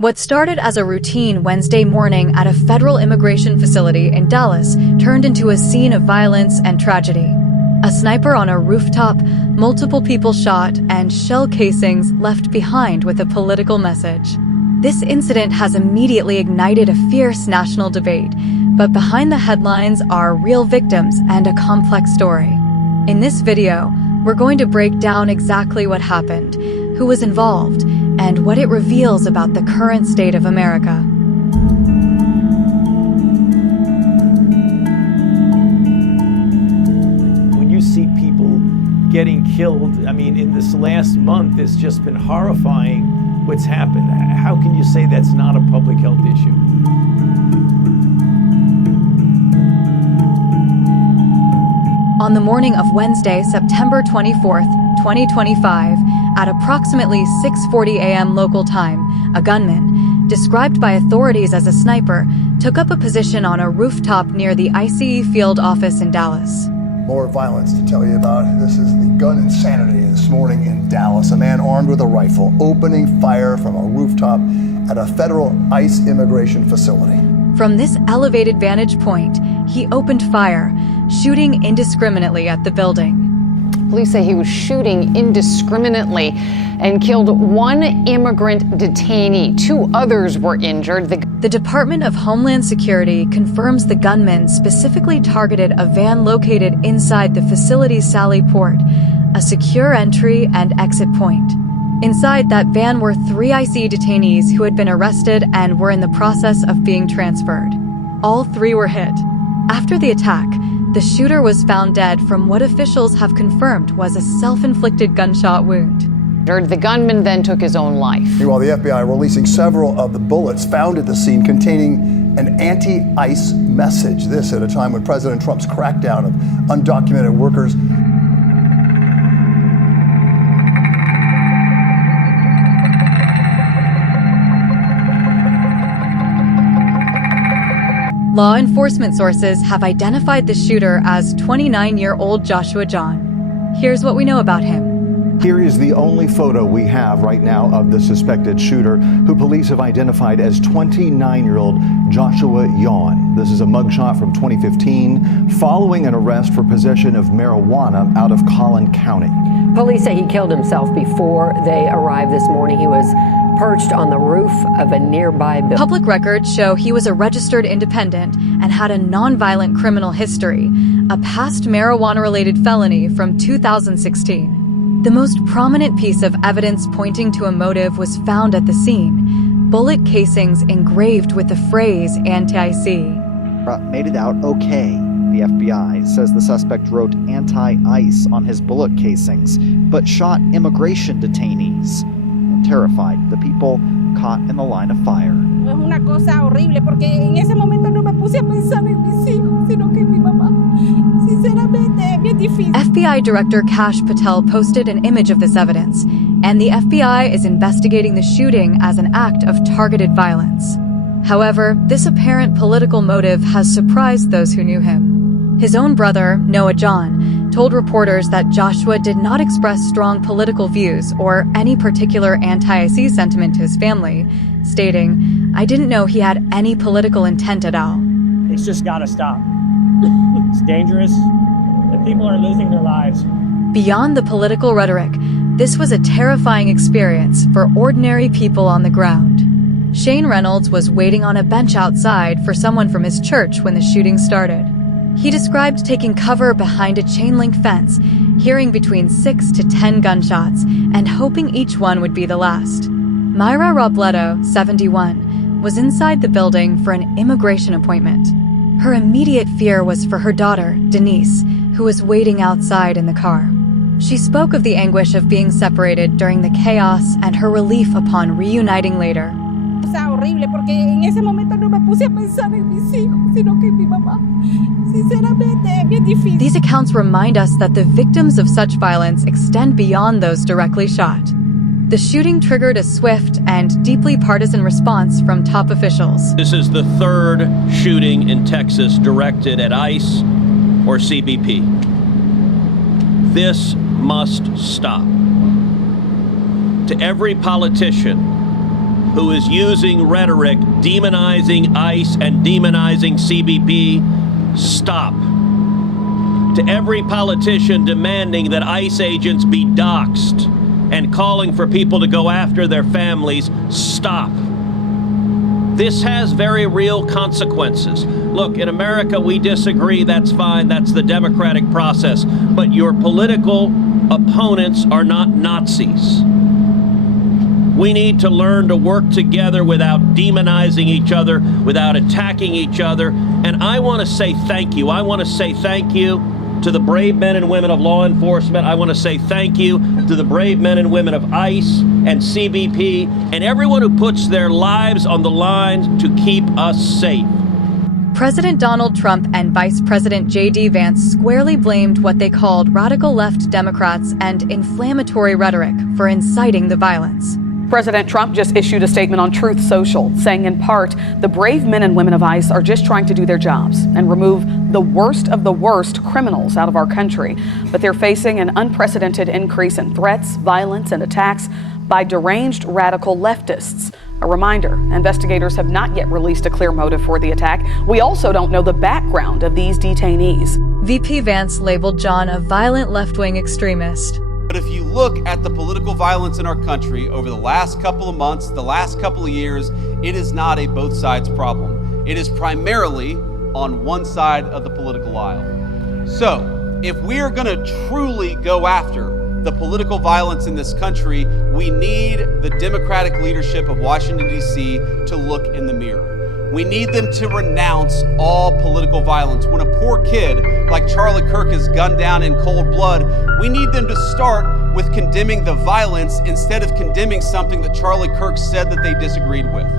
What started as a routine Wednesday morning at a federal immigration facility in Dallas turned into a scene of violence and tragedy. A sniper on a rooftop, multiple people shot, and shell casings left behind with a political message. This incident has immediately ignited a fierce national debate, but behind the headlines are real victims and a complex story. In this video, we're going to break down exactly what happened, who was involved, and what it reveals about the current state of America. When you see people getting killed, I mean, in this last month, it's just been horrifying what's happened. How can you say that's not a public health issue? On the morning of Wednesday, September 24th, 2025, at approximately 6:40 a.m. local time, a gunman, described by authorities as a sniper, took up a position on a rooftop near the ICE field office in Dallas. More violence to tell you about. This is the gun insanity this morning in Dallas. A man armed with a rifle opening fire from a rooftop at a federal ICE immigration facility. From this elevated vantage point, he opened fire, shooting indiscriminately at the building. Police say he was shooting indiscriminately and killed one immigrant detainee. Two others were injured. The Department of Homeland Security confirms the gunman specifically targeted a van located inside the facility's Sally Port, a secure entry and exit point. Inside that van were 3 ICE detainees who had been arrested and were in the process of being transferred. All 3 were hit. After the attack, the shooter was found dead from what officials have confirmed was a self-inflicted gunshot wound. The gunman then took his own life. Meanwhile, the FBI releasing several of the bullets found at the scene containing an anti-ICE message. This at a time when President Trump's crackdown of undocumented workers. Law enforcement sources have identified the shooter as 29-year-old Joshua John. Here's what we know about him. Here is the only photo we have right now of the suspected shooter, who police have identified as 29-year-old Joshua Yawn. This is a mugshot from 2015, following an arrest for possession of marijuana out of Collin County. Police say he killed himself before they arrived this morning. He was perched on the roof of a nearby building. Public records show he was a registered independent and had a nonviolent criminal history, a past marijuana-related felony from 2016. The most prominent piece of evidence pointing to a motive was found at the scene: bullet casings engraved with the phrase anti-ICE. Made it out okay. The FBI says the suspect wrote anti-ICE on his bullet casings, but shot immigration detainees. Terrified the people caught in the line of fire. FBI Director Kash Patel posted an image of this evidence, and the FBI is investigating the shooting as an act of targeted violence. However, this apparent political motive has surprised those who knew him. His own brother, Noah John, told reporters that Joshua did not express strong political views or any particular anti-ICE sentiment to his family, stating, "I didn't know he had any political intent at all." It's just gotta stop. It's dangerous. The people are losing their lives. Beyond the political rhetoric, this was a terrifying experience for ordinary people on the ground. Shane Reynolds was waiting on a bench outside for someone from his church when the shooting started. He described taking cover behind a chain-link fence, hearing between 6 to 10 gunshots, and hoping each one would be the last. Myra Robledo, 71, was inside the building for an immigration appointment. Her immediate fear was for her daughter, Denise, who was waiting outside in the car. She spoke of the anguish of being separated during the chaos and her relief upon reuniting later. These accounts remind us that the victims of such violence extend beyond those directly shot. The shooting triggered a swift and deeply partisan response from top officials. This is the 3rd shooting in Texas directed at ICE or CBP. This must stop. To every politician who is using rhetoric demonizing ICE and demonizing CBP, stop. To every politician demanding that ICE agents be doxxed and calling for people to go after their families, stop. This has very real consequences. Look, in America, we disagree, that's fine, that's the democratic process, but your political opponents are not Nazis. We need to learn to work together without demonizing each other, without attacking each other, and I want to say thank you. I want to say thank you to the brave men and women of law enforcement. I want to say thank you to the brave men and women of ICE and CBP and everyone who puts their lives on the line to keep us safe. President Donald Trump and Vice President J.D. Vance squarely blamed what they called radical left Democrats and inflammatory rhetoric for inciting the violence. President Trump just issued a statement on Truth Social, saying in part, the brave men and women of ICE are just trying to do their jobs and remove the worst of the worst criminals out of our country. But they're facing an unprecedented increase in threats, violence, and attacks by deranged radical leftists. A reminder, investigators have not yet released a clear motive for the attack. We also don't know the background of these detainees. VP Vance labeled John a violent left-wing extremist. But if you look at the political violence in our country over the last couple of months, the last couple of years, it is not a both sides problem. It is primarily on one side of the political aisle. So, if we are going to truly go after the political violence in this country, we need the Democratic leadership of Washington, D.C. to look in the mirror. We need them to renounce all political violence. When a poor kid like Charlie Kirk is gunned down in cold blood, we need them to start with condemning the violence instead of condemning something that Charlie Kirk said that they disagreed with.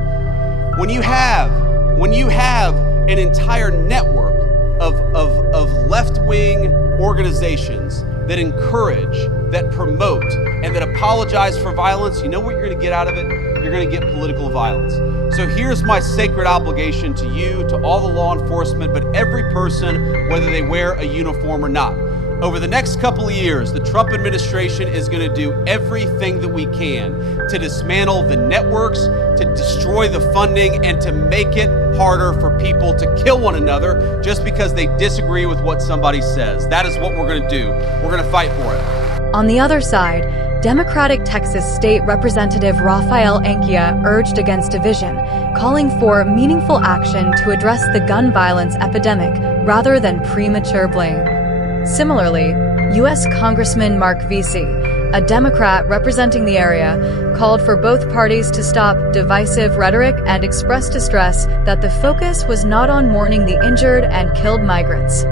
When you have an entire network of left-wing organizations that encourage, that promote, and that apologize for violence, you know what you're going to get out of it? You're going to get political violence. So here's my sacred obligation to you, to all the law enforcement, but every person, whether they wear a uniform or not. Over the next couple of years, the Trump administration is going to do everything that we can to dismantle the networks, to destroy the funding, and to make it harder for people to kill one another just because they disagree with what somebody says. That is what we're going to do. We're going to fight for it. On the other side, Democratic Texas State Representative Rafael Anquia urged against division, calling for meaningful action to address the gun violence epidemic rather than premature blame. Similarly, U.S. Congressman Mark Vesey, a Democrat representing the area, called for both parties to stop divisive rhetoric and expressed distress that the focus was not on mourning the injured and killed migrants.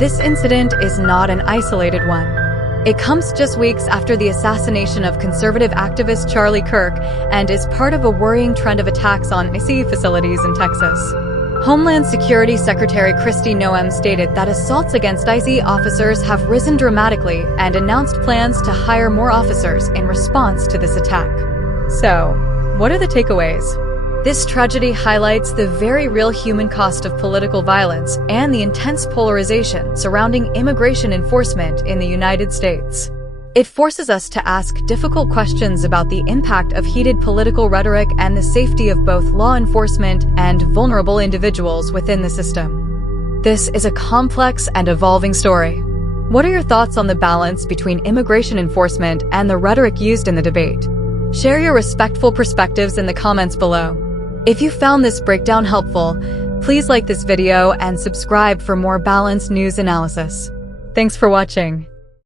This incident is not an isolated one. It comes just weeks after the assassination of conservative activist Charlie Kirk and is part of a worrying trend of attacks on ICE facilities in Texas. Homeland Security Secretary Kristi Noem stated that assaults against ICE officers have risen dramatically and announced plans to hire more officers in response to this attack. So, what are the takeaways? This tragedy highlights the very real human cost of political violence and the intense polarization surrounding immigration enforcement in the United States. It forces us to ask difficult questions about the impact of heated political rhetoric and the safety of both law enforcement and vulnerable individuals within the system. This is a complex and evolving story. What are your thoughts on the balance between immigration enforcement and the rhetoric used in the debate? Share your respectful perspectives in the comments below. If you found this breakdown helpful, please like this video and subscribe for more balanced news analysis. Thanks for watching.